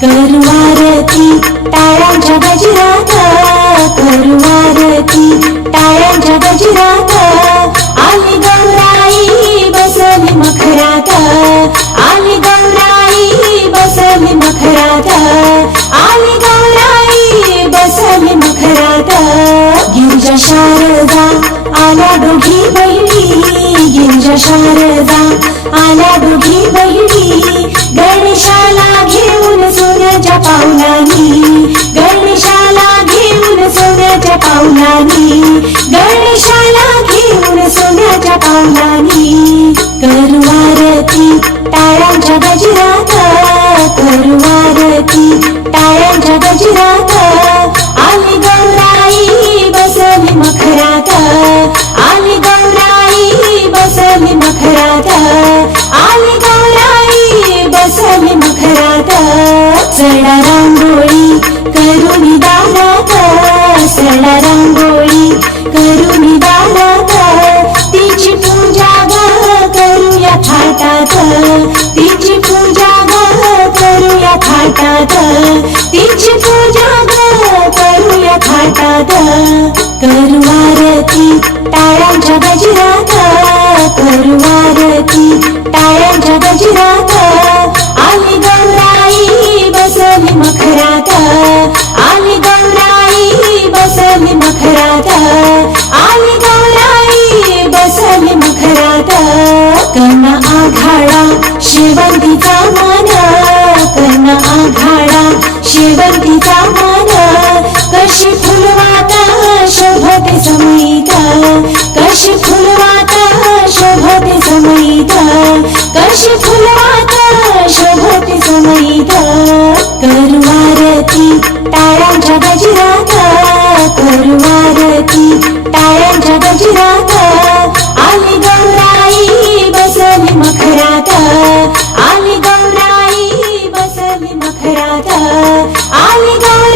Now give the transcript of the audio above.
करू आरती टाळ्यांच्या गजरात, करू आरती टाळ्यांच्या गजरात, आली गौराई बसली मखरात, आली गौराई बसली मखरात, आली गौराई बसली मखरात। गिरिजा शारदा आल्या दोघी बहिणी, गिरिजा शारदा आल्या दोघी बहिणी, गणेशाला घेऊन सोन्याच्या पावलांनी, गणेशाला घेऊन सोन्याच्या पावलांनी, गणेशाला घेऊन सोन्याच्या पावलांनी। करू आरती टाळ्यांच्या गजरात, करू आरती टाळ्यांच्या गजरात, आली गौराई बसली मखरात, आली गौराई बसली मखरात, आली गौराई बसली मखरात। सडा रांगोळी करून दारात, सडा रांगोळी करून दारात, तिची पूजा ग करूया थाटात, तिची पूजा ग करूया थाटात, तिची पूजा ग करूया थाटात। करू आरती टाळ्यांच्या गजरात, करू आरती टाळ्यांच्या गजरात, आली गौराई बसली मखरात, आली गौराई बसली मखरात, आली गौराई बसली मखरात। कना आघाडा शेवंतीचा मान, कना आघाडा शेवंतीचा मान, कशी फुलवात शोभते समयीत, कशी फुलवात शोभते समयीत, कशी फुलवात शोभते समयीत। करू आरती टाळ्यांच्या गजरात, करू आरती टाळ्यांच्या गजरात, आली गौराई बसली मखरात, आली गौराई बसली मखरात, आली गौराई